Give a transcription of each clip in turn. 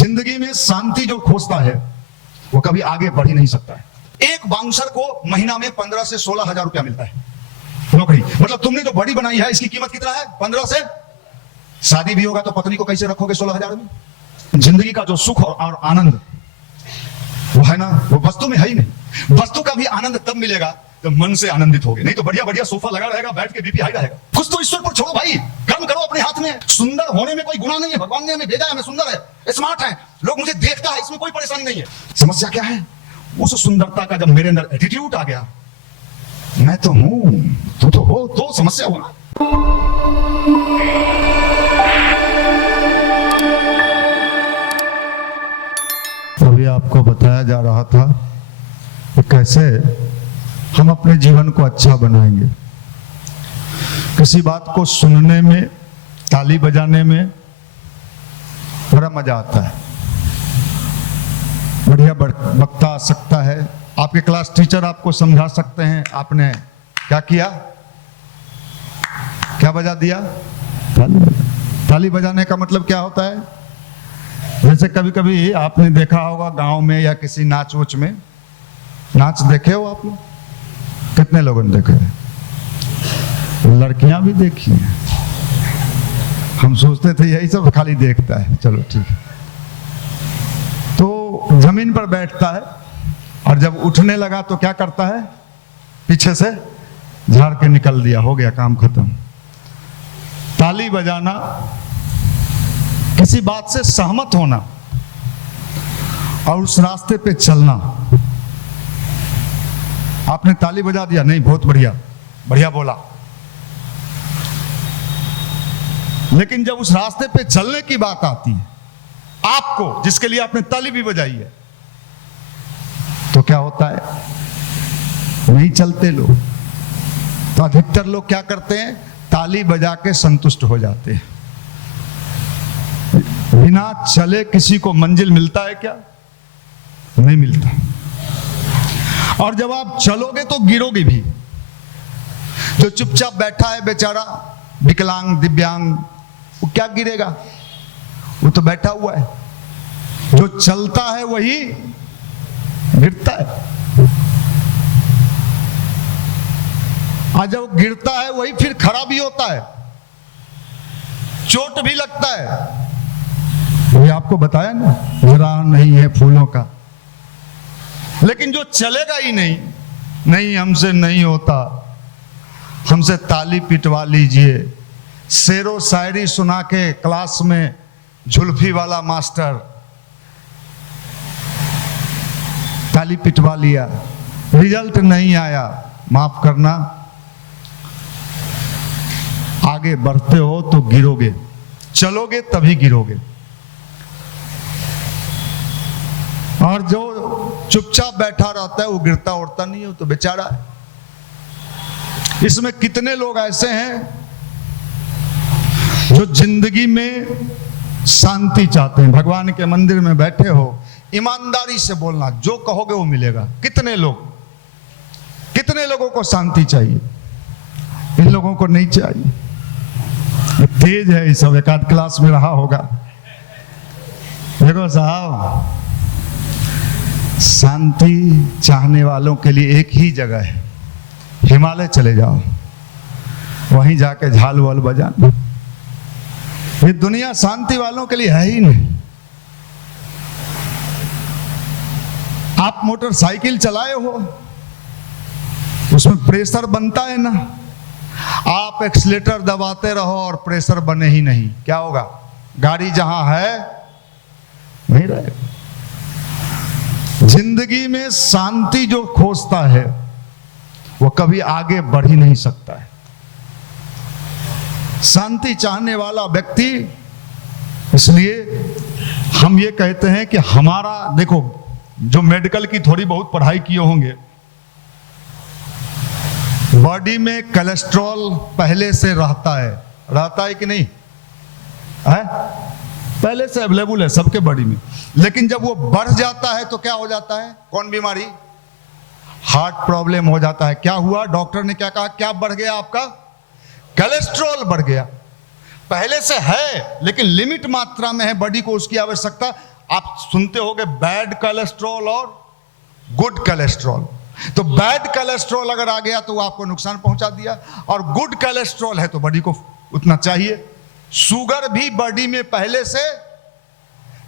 जिंदगी में शांति जो खोजता है वो कभी आगे बढ़ ही नहीं सकता है। एक बाउंसर को महीना में 15 से 16 हजार रुपया मिलता है नौकरी। मतलब तुमने जो बड़ी बनाई है इसकी कीमत कितना है? 15 से। शादी भी होगा तो पत्नी को कैसे रखोगे 16 हजार में? जिंदगी का जो सुख और आनंद वो है ना, वो वस्तु में है ही नहीं। वस्तु का भी आनंद तब मिलेगा जब मन से आनंदित होगे, नहीं तो बढ़िया बढ़िया सोफा लगा रहेगा, बैठ के बीपी हाई रहेगा। कुछ तो ईश्वर पर छोड़ो भाई, कर्म करो अपने हाथ में। सुंदर होने में कोई गुनाह नहीं है, भगवान ने हमें भेजा है, हमें सुंदर है, स्मार्ट है, लोग मुझे देखता है, इसमें कोई परेशानी नहीं है। समस्या क्या है? उस सुंदरता का जब मेरे अंदर एटीट्यूड आ गया, मैं तो हूं, तू तो हो, तो समस्या हुआ। अभी आपको बताया जा रहा था कि कैसे हम अपने जीवन को अच्छा बनाएंगे। किसी बात को सुनने में, ताली बजाने में बड़ा मजा आता है, बढ़िया वक्ता आ सकता है, आपके क्लास टीचर आपको समझा सकते हैं। आपने क्या किया? क्या बजा दिया? ताली बजाने का मतलब क्या होता है? जैसे कभी कभी आपने देखा होगा गांव में या किसी नाच वोच में, नाच देखे हो आप लोग? कितने लोगों ने देखे? लड़कियां भी देखी हैं। हम सोचते थे यही सब खाली देखता है, चलो ठीक है। तो जमीन पर बैठता है और जब उठने लगा तो क्या करता है? पीछे से झाड़ के निकल दिया, हो गया काम खत्म। ताली बजाना, किसी बात से सहमत होना और उस रास्ते पे चलना। आपने ताली बजा दिया, नहीं बहुत बढ़िया, बढ़िया बोला, लेकिन जब उस रास्ते पे चलने की बात आती है आपको, जिसके लिए आपने ताली भी बजाई है, तो क्या होता है? नहीं चलते लोग। तो अधिकतर लोग क्या करते हैं? ताली बजा के संतुष्ट हो जाते हैं। बिना चले किसी को मंजिल मिलता है क्या? नहीं मिलता। और जब आप चलोगे तो गिरोगे भी। जो चुपचाप बैठा है बेचारा, विकलांग, दिव्यांग, वो क्या गिरेगा? वो तो बैठा हुआ है। जो चलता है वही गिरता है, और जब गिरता है वही फिर खड़ा भी होता है, चोट भी लगता है। ये आपको बताया ना, राह नहीं है फूलों का। लेकिन जो चलेगा ही नहीं, नहीं हमसे नहीं होता, हमसे ताली पिटवा लीजिए। शेरो शायरी सुना के क्लास में जुल्फी वाला मास्टर ताली पिटवा लिया, रिजल्ट नहीं आया, माफ करना, आगे बढ़ते हो तो गिरोगे, चलोगे तभी गिरोगे। और जो चुपचाप बैठा रहता है वो गिरता उड़ता नहीं हो तो बेचारा है। इसमें कितने लोग ऐसे हैं जो जिंदगी में शांति चाहते हैं? भगवान के मंदिर में बैठे हो, ईमानदारी से बोलना, जो कहोगे वो मिलेगा। कितने लोगों को शांति चाहिए? इन लोगों को नहीं चाहिए। तेज है ये सब, एक आध क्लास में रहा होगा। देखो साहब, शांति चाहने वालों के लिए एक ही जगह है, हिमालय चले जाओ, वहीं जाके झाल वाल बजाना। ये दुनिया शांति वालों के लिए है ही नहीं। आप मोटरसाइकिल चलाए हो, उसमें प्रेशर बनता है ना। आप एक्सीलेटर दबाते रहो और प्रेशर बने ही नहीं, क्या होगा? गाड़ी जहां है नहीं रहेगा। जिंदगी में शांति जो खोजता है वो कभी आगे बढ़ ही नहीं सकता है। शांति चाहने वाला व्यक्ति, इसलिए हम ये कहते हैं कि हमारा, देखो, जो मेडिकल की थोड़ी बहुत पढ़ाई किए होंगे, बॉडी में कोलेस्ट्रॉल पहले से रहता है कि नहीं है? पहले से अवेलेबल है सबके बॉडी में। लेकिन जब वो बढ़ जाता है तो क्या हो जाता है? कौन बीमारी? हार्ट प्रॉब्लम हो जाता है। क्या हुआ? डॉक्टर ने क्या कहा? क्या बढ़ गया आपका? कोलेस्ट्रॉल बढ़ गया। पहले से है लेकिन लिमिट मात्रा में है, बॉडी को उसकी आवश्यकता, आप सुनते होंगे बैड कोलेस्ट्रॉल और गुड कोलेस्ट्रॉल। तो बैड कोलेस्ट्रॉल अगर आ गया तो वो आपको नुकसान पहुंचा दिया, और गुड कोलेस्ट्रॉल है तो बॉडी को उतना चाहिए। शुगर भी बॉडी में पहले से,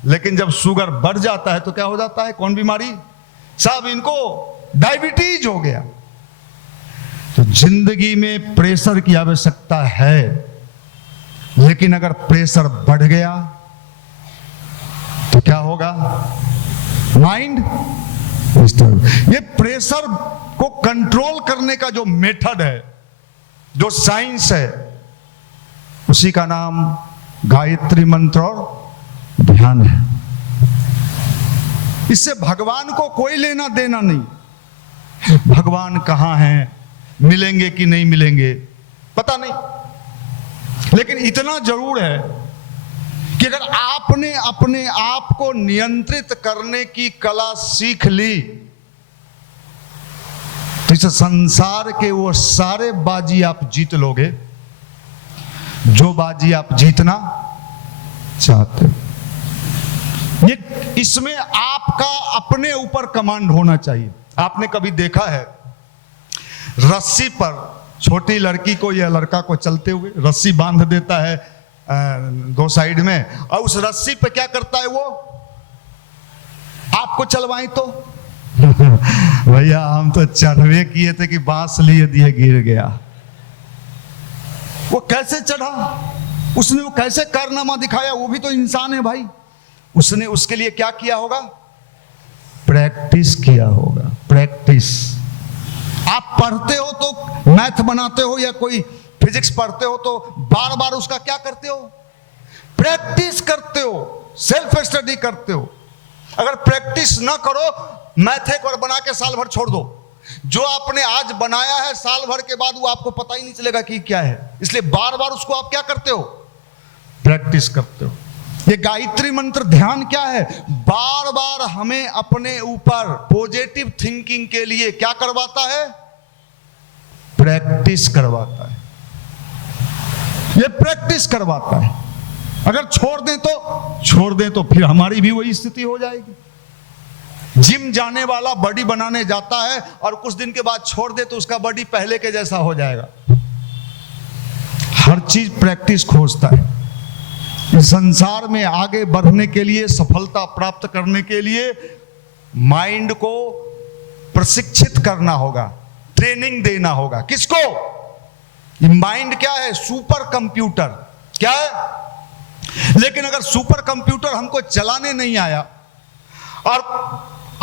लेकिन जब शुगर बढ़ जाता है तो क्या हो जाता है? कौन बीमारी? साहब इनको डायबिटीज हो गया। तो जिंदगी में प्रेशर की आवश्यकता है, लेकिन अगर प्रेशर बढ़ गया तो क्या होगा? Mind disturb. ये प्रेशर को कंट्रोल करने का जो मेथड है, जो साइंस है, उसी का नाम गायत्री मंत्र और ध्यान है। इससे भगवान को कोई लेना देना नहीं। भगवान कहां हैं, मिलेंगे कि नहीं मिलेंगे पता नहीं, लेकिन इतना जरूर है कि अगर आपने अपने आप को नियंत्रित करने की कला सीख ली तो इस संसार के वो सारे बाजी आप जीत लोगे जो बाजी आप जीतना चाहते हो। ये इसमें आपका अपने ऊपर कमांड होना चाहिए। आपने कभी देखा है रस्सी पर छोटी लड़की को या लड़का को चलते हुए रस्सी बांध देता है दो साइड में, और उस रस्सी पे क्या करता है वो? आपको चलवाएं तो भैया हम तो चढ़वे किए थे कि बांस लिए दिए गिर गया। वो कैसे चढ़ा? उसने वो कैसे कारनामा दिखाया? वो भी तो इंसान है भाई। उसने उसके लिए क्या किया होगा? प्रैक्टिस किया होगा। प्रैक्टिस। आप पढ़ते हो तो मैथ बनाते हो या कोई फिजिक्स पढ़ते हो तो बार बार उसका क्या करते हो? प्रैक्टिस करते हो, सेल्फ स्टडी करते हो। अगर प्रैक्टिस ना करो, मैथ एक बार बना के साल भर छोड़ दो, जो आपने आज बनाया है साल भर के बाद वो आपको पता ही नहीं चलेगा कि क्या है। इसलिए बार बार उसको आप क्या करते हो? प्रैक्टिस करते हो। ये गायत्री मंत्र ध्यान क्या है? बार बार हमें अपने ऊपर पॉजिटिव थिंकिंग के लिए क्या करवाता है? प्रैक्टिस करवाता है। ये प्रैक्टिस करवाता है। अगर छोड़ दें तो फिर हमारी भी वही स्थिति हो जाएगी। जिम जाने वाला बॉडी बनाने जाता है और कुछ दिन के बाद छोड़ दे तो उसका बॉडी पहले के जैसा हो जाएगा। हर चीज प्रैक्टिस खोजता है। इस संसार में आगे बढ़ने के लिए, सफलता प्राप्त करने के लिए माइंड को प्रशिक्षित करना होगा, ट्रेनिंग देना होगा। किसको? माइंड क्या है? Super computer. क्या है? लेकिन अगर सुपर कंप्यूटर हमको चलाने नहीं आया और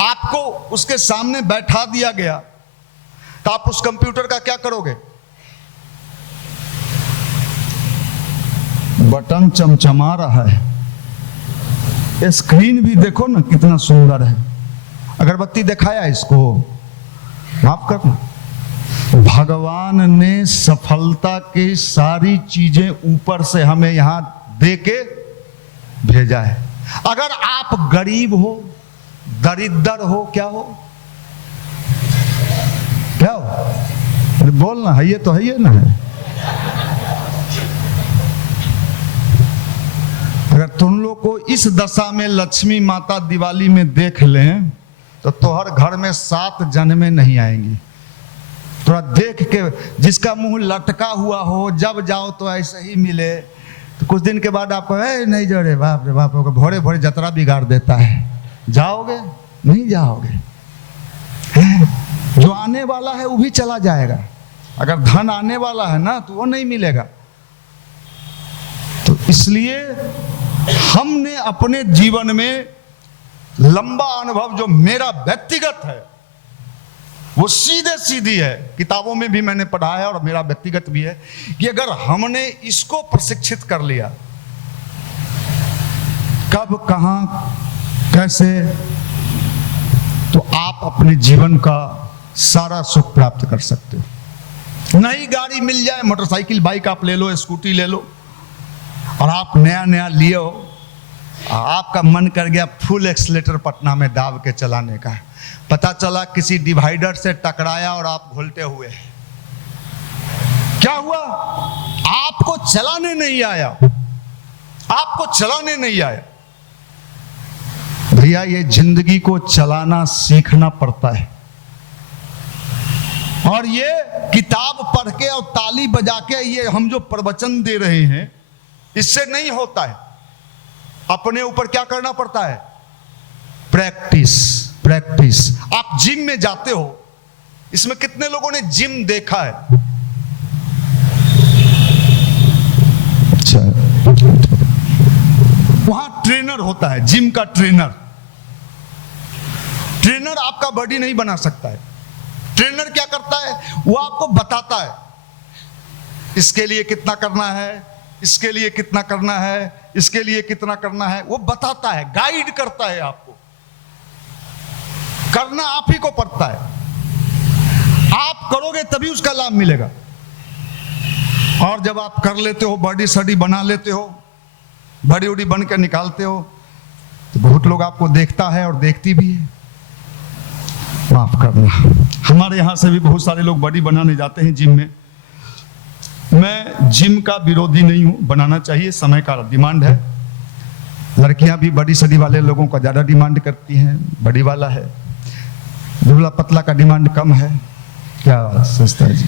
आपको उसके सामने बैठा दिया गया तो आप उस कंप्यूटर का क्या करोगे? बटन चमचमा रहा है, स्क्रीन भी देखो ना कितना सुंदर है। अगरबत्ती दिखाया इसको, माफ करना। भगवान ने सफलता की सारी चीजें ऊपर से हमें यहां दे के भेजा है। अगर आप गरीब हो, दरिद्र हो, क्या हो? क्या हो? अरे बोलना है, ये तो है, ये ना है। अगर तुम लोग को इस दशा में लक्ष्मी माता दिवाली में देख लें तो तोहर घर में 7 जन्में नहीं आएंगी। थोड़ा देख के, जिसका मुंह लटका हुआ हो, जब जाओ तो ऐसे ही मिले, तो कुछ दिन के बाद आपको नहीं जोड़े, बाप रे बाप, भोरे भोरे जतरा बिगाड़ देता है। जाओगे? नहीं जाओगे। जो आने वाला है वो भी चला जाएगा। अगर धन आने वाला है ना तो वो नहीं मिलेगा। तो इसलिए हमने अपने जीवन में लंबा अनुभव, जो मेरा व्यक्तिगत है, वो सीधे सीधी है। किताबों में भी मैंने पढ़ा है और मेरा व्यक्तिगत भी है कि अगर हमने इसको प्रशिक्षित कर लिया, कब, कहां, कैसे, तो आप अपने जीवन का सारा सुख प्राप्त कर सकते हो। नई गाड़ी मिल जाए, मोटरसाइकिल, बाइक आप ले लो, स्कूटी ले लो, और आप नया नया लिए हो, आपका मन कर गया फुल एक्सीलेटर पटना में दाब के चलाने का, पता चला किसी डिवाइडर से टकराया और आप घुलटे हुए। क्या हुआ? आपको चलाने नहीं आया। आपको चलाने नहीं आया। भैया ये जिंदगी को चलाना सीखना पड़ता है, और ये किताब पढ़ के और ताली बजा के ये हम जो प्रवचन दे रहे हैं इससे नहीं होता है। अपने ऊपर क्या करना पड़ता है? Practice practice. आप जिम में जाते हो, इसमें कितने लोगों ने जिम देखा है? अच्छा, वहां ट्रेनर होता है, जिम का ट्रेनर। ट्रेनर आपका बॉडी नहीं बना सकता है। ट्रेनर क्या करता है? वो आपको बताता है इसके लिए कितना करना है, इसके लिए कितना करना है, इसके लिए कितना करना है। वो बताता है, गाइड करता है आपको। करना आप ही को पड़ता है। आप करोगे तभी उसका लाभ मिलेगा। और जब आप कर लेते हो, बॉडी सडी बना लेते हो, बड़ी उड़ी बन के निकालते हो, तो बहुत लोग आपको देखता है और देखती भी है। माफ करना, हमारे यहां से भी बहुत सारे लोग बॉडी बनाने जाते हैं जिम में। मैं जिम का विरोधी नहीं हूं, बनाना चाहिए, समय का डिमांड है। लड़कियां भी बड़ी सड़ी वाले लोगों का ज्यादा डिमांड करती हैं, बड़ी वाला है। दुबला पतला का डिमांड कम है। क्या सोचता है जी?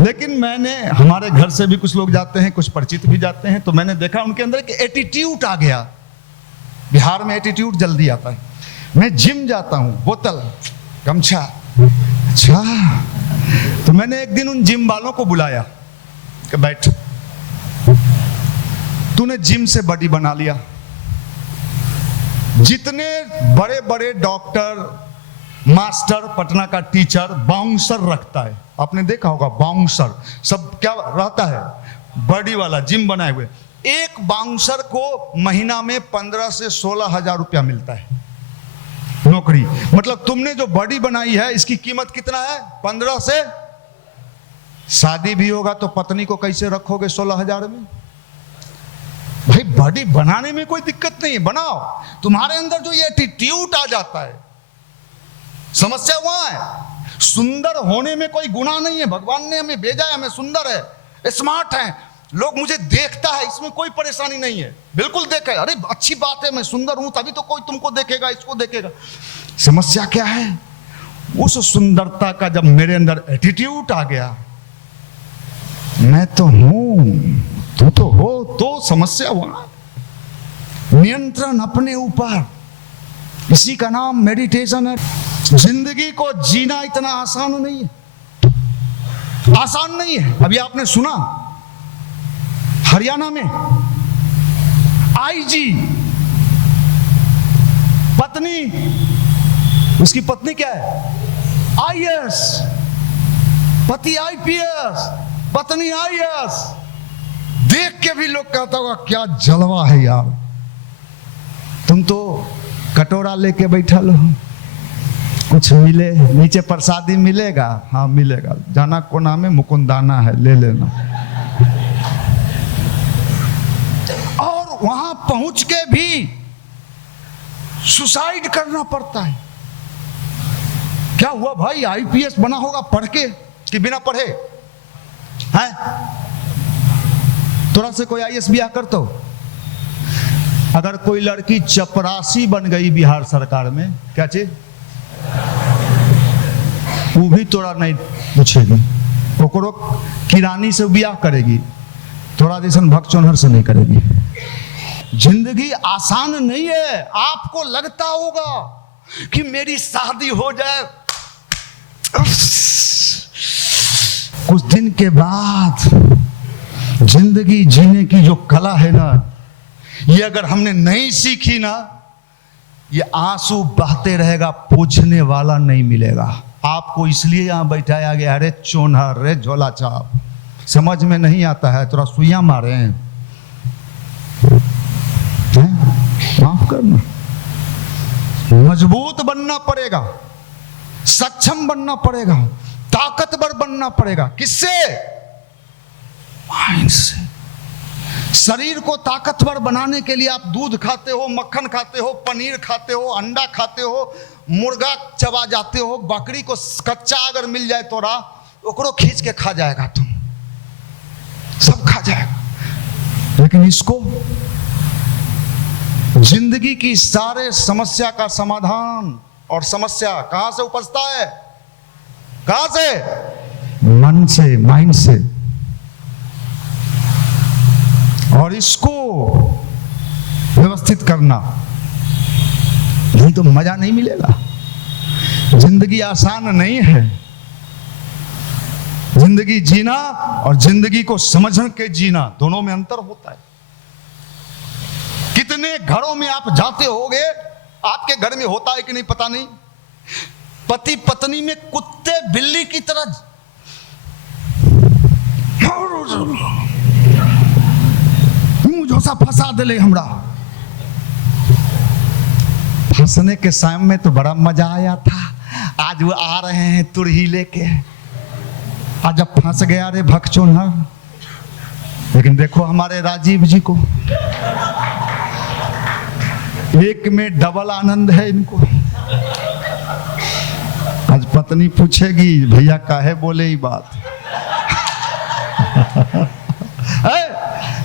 लेकिन मैंने, हमारे घर से भी कुछ लोग जाते हैं, कुछ परिचित भी जाते हैं, तो मैंने देखा उनके अंदर कि एटीट्यूड आ गया। बिहार में एटीट्यूड जल्दी आता है। मैं जिम जाता हूं, बोतल, गमछा। अच्छा, तो मैंने एक दिन उन जिम वालों को बुलाया कि बैठ, तूने जिम से बॉडी बना लिया। जितने बड़े बड़े डॉक्टर, मास्टर, पटना का टीचर बाउंसर रखता है, आपने देखा होगा बाउंसर, सब क्या रहता है? बॉडी वाला, जिम बनाए हुए। एक बाउंसर को महीना में 15 से 16 हजार रुपया मिलता है नौकरी। मतलब तुमने जो बॉडी बनाई है इसकी कीमत कितना है? 15 से। शादी भी होगा तो पत्नी को कैसे रखोगे 16 हजार में? भाई बॉडी बनाने में कोई दिक्कत नहीं है, बनाओ। तुम्हारे अंदर जो ये एटीट्यूड आ जाता है, समस्या वहां है। सुंदर होने में कोई गुनाह नहीं है, भगवान ने हमें भेजा है, हमें सुंदर है, स्मार्ट है, लोग मुझे देखता है, इसमें कोई परेशानी नहीं है। बिल्कुल देखे, अरे अच्छी बात है, मैं सुंदर हूं तभी तो कोई तुमको देखेगा, इसको देखेगा। समस्या क्या है? उस सुंदरता का जब मेरे अंदर एटीट्यूड आ गया, मैं तो हूं, तू तो हो, तो समस्या वहां। नियंत्रण अपने ऊपर, इसी का नाम मेडिटेशन है। जिंदगी को जीना इतना आसान नहीं है, आसान नहीं है। अभी आपने सुना हरियाणा में आईजी पत्नी, उसकी पत्नी क्या है? आईएएस, पति आईपीएस, पत्नी आईएएस। देख के भी लोग कहता होगा क्या जलवा है यार, तुम तो कटोरा लेके बैठा लो, कुछ मिले, नीचे प्रसादी मिलेगा, हाँ मिलेगा, जाना कोना में मुकुंदाना है, ले लेना। और वहां पहुंच के भी सुसाइड करना पड़ता है। क्या हुआ भाई? आईपीएस बना होगा पढ़ के कि बिना पढ़े? हैं? थोड़ा से कोई आईएएस बिया कर तो। अगर कोई लड़की चपरासी बन गई बिहार सरकार में, क्या चीज, वो भी तोड़ा नहीं पूछेगी, ओकरो किरानी से बियाह करेगी, थोड़ा जैसन भक्चोनहर से नहीं करेगी। जिंदगी आसान नहीं है। आपको लगता होगा कि मेरी शादी हो जाए, कुछ दिन के बाद जिंदगी जीने की जो कला है ना, ये अगर हमने नहीं सीखी ना, ये आंसू बहते रहेगा, पूछने वाला नहीं मिलेगा। आपको इसलिए यहां बैठाया गया, अरे चोनहर, रे झोला छाप, समझ में नहीं आता है, थोड़ा सुइयां मारे हैं? माफ करना। मजबूत बनना पड़ेगा, सक्षम बनना पड़ेगा, ताकतवर बनना पड़ेगा। किससे? माइंड से। शरीर को ताकतवर बनाने के लिए आप दूध खाते हो, मक्खन खाते हो, पनीर खाते हो, अंडा खाते हो, मुर्गा चबा जाते हो, बकरी को कच्चा अगर मिल जाए तो ओकरो खींच के खा जाएगा, तुम सब खा जाएगा। लेकिन इसको जिंदगी की सारे समस्या का समाधान और समस्या कहां से उपजता है? कहां से? मन से, माइंड से। और इसको व्यवस्थित करना, नहीं तो मजा नहीं मिलेगा। जिंदगी आसान नहीं है। जिंदगी जीना और जिंदगी को समझ के जीना, दोनों में अंतर होता है। कितने घरों में आप जाते होगे, आपके घर में होता है कि नहीं पता नहीं, पति पत्नी में कुत्ते बिल्ली की तरह झोसा फंसा दिले। हमरा फंसने के समय में तो बड़ा मजा आया था, आज वो आ रहे हैं तुरही लेके, आज जब फंस गया रे भगचोनर। लेकिन देखो हमारे राजीव जी को, एक में डबल आनंद है इनको। आज पत्नी पूछेगी भैया काहे बोले ये बात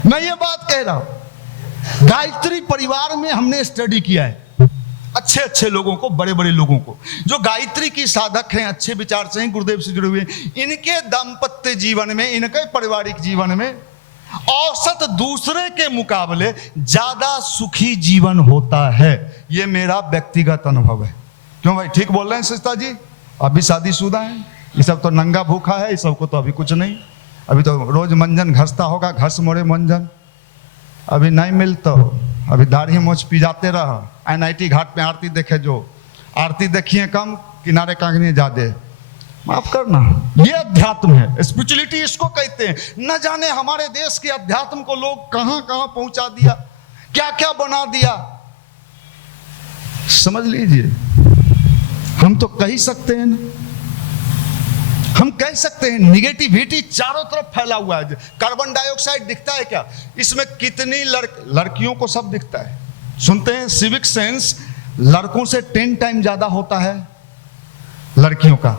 मैं ये बात कह रहा हूं, गायत्री परिवार में हमने स्टडी किया है अच्छे अच्छे लोगों को, बड़े बड़े लोगों को जो गायत्री की साधक हैं, अच्छे विचार से हैं, गुरुदेव से जुड़े हुए हैं। इनके दाम्पत्य जीवन में, इनके पारिवारिक जीवन में औसत दूसरे के मुकाबले ज्यादा सुखी जीवन होता है। ये मेरा व्यक्तिगत अनुभव है। क्यों भाई, ठीक बोल रहे हैं सस्ता जी? अभी शादीशुदा हैं, ये सब तो नंगा भूखा है, इस सबको तो अभी कुछ नहीं। अभी तो रोज मंजन घसता होगा, घस मोड़े मंजन अभी नहीं मिलता। अभी दाढ़ी मोछ पी जाते रहा। NIT घाट पे आरती देखे, जो आरती देखिए कम, किनारे कांगने ज्यादा। माफ करना, ये अध्यात्म है, स्पिरिचुअलिटी इसको कहते हैं। न जाने हमारे देश के अध्यात्म को लोग कहां कहां पहुंचा दिया, क्या क्या बना दिया। समझ लीजिए, हम तो कह ही सकते हैं ना, हम कह सकते हैं निगेटिविटी चारों तरफ फैला हुआ है। कार्बन डाइऑक्साइड दिखता है क्या? इसमें कितनी लड़कियों को सब दिखता है। सुनते हैं सिविक सेंस लड़कों से 10 टाइम ज्यादा होता है लड़कियों का।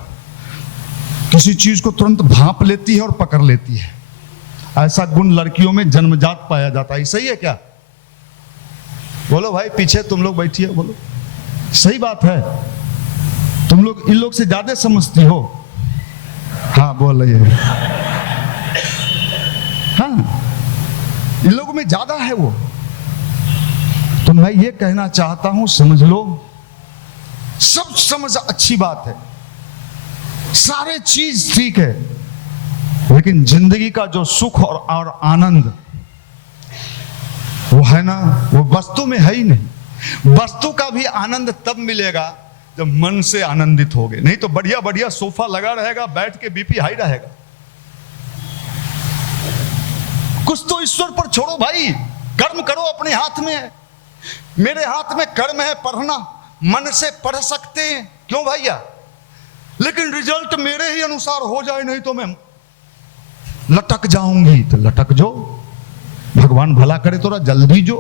किसी चीज को तुरंत भांप लेती है और पकड़ लेती है। ऐसा गुण लड़कियों में जन्मजात पाया जाता है। सही है क्या? बोलो भाई, पीछे तुम लोग बैठिए, बोलो। सही बात है, तुम लोग इन लोग से ज्यादा समझती हो। हाँ बोल रही है, हाँ इन लोगों में ज्यादा है वो। तो मैं ये कहना चाहता हूं, समझ लो, सब समझ अच्छी बात है, सारे चीज ठीक है, लेकिन जिंदगी का जो सुख और आनंद वो है ना, वो वस्तु में है ही नहीं। वस्तु का भी आनंद तब मिलेगा जब मन से आनंदित होगे। नहीं तो बढ़िया बढ़िया सोफा लगा रहेगा, बैठ के बीपी हाई रहेगा। कुछ तो ईश्वर पर छोड़ो भाई, कर्म करो, अपने हाथ में है। मेरे हाथ में कर्म है, पढ़ना, मन से पढ़ सकते हैं, क्यों भैया? लेकिन रिजल्ट मेरे ही अनुसार हो जाए, नहीं तो मैं लटक जाऊंगी। तो लटक जो, भगवान भला करे तोरा जल्दी जो,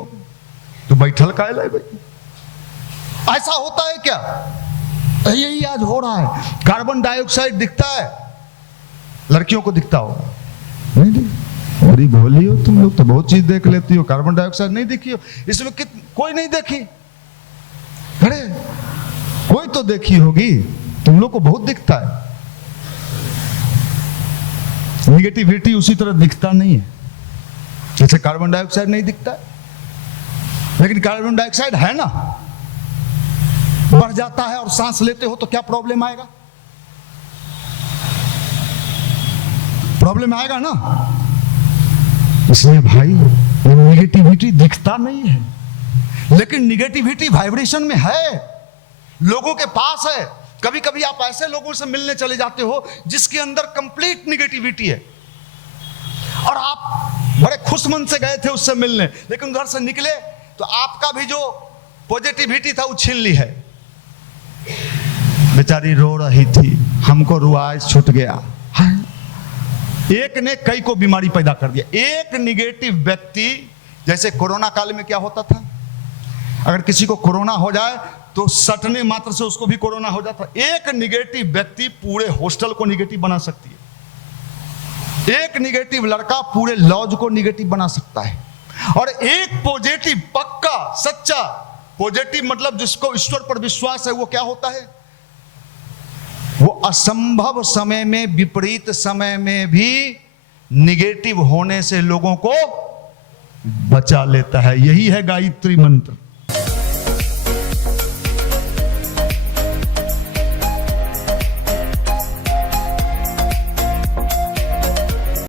तो बैठल का ले भाई। ऐसा होता है क्या? यही आज हो रहा है। कार्बन डाइऑक्साइड दिखता है, लड़कियों को दिखता होगा नहीं दिख? बड़ी भोली हो तुम लोग, तो बहुत चीज देख लेती हो, कार्बन डाइऑक्साइड नहीं देखी हो? इसमें कोई नहीं देखी? अरे कोई तो देखी होगी, तुम लोग को बहुत दिखता है। निगेटिविटी उसी तरह दिखता नहीं है जैसे कार्बन डाइऑक्साइड नहीं दिखता है। लेकिन कार्बन डाइऑक्साइड है ना, बढ़ जाता है और सांस लेते हो तो क्या प्रॉब्लम आएगा? प्रॉब्लम आएगा ना। इसलिए भाई, निगेटिविटी दिखता नहीं है, लेकिन निगेटिविटी वाइब्रेशन में है, लोगों के पास है। कभी कभी आप ऐसे लोगों से मिलने चले जाते हो जिसके अंदर कंप्लीट निगेटिविटी है, और आप बड़े खुश मन से गए थे उससे मिलने, लेकिन उधर से निकले तो आपका भी जो पॉजिटिविटी था वो छीन ली है। बेचारी रो रही थी, हमको रुआज छूट गया। एक ने कई को बीमारी पैदा कर दिया। एक निगेटिव व्यक्ति, जैसे कोरोना काल में क्या होता था, अगर किसी को कोरोना हो जाए तो सटने मात्र से उसको भी कोरोना हो जाता। एक निगेटिव व्यक्ति पूरे हॉस्टल को निगेटिव बना सकती है। एक निगेटिव लड़का पूरे लॉज को निगेटिव बना सकता है। और एक पॉजिटिव पक्का सच्चा अच्छा, पॉजिटिव मतलब जिसको ईश्वर पर विश्वास है वो क्या होता है? वो असंभव समय में, विपरीत समय में भी निगेटिव होने से लोगों को बचा लेता है। यही है गायत्री मंत्र।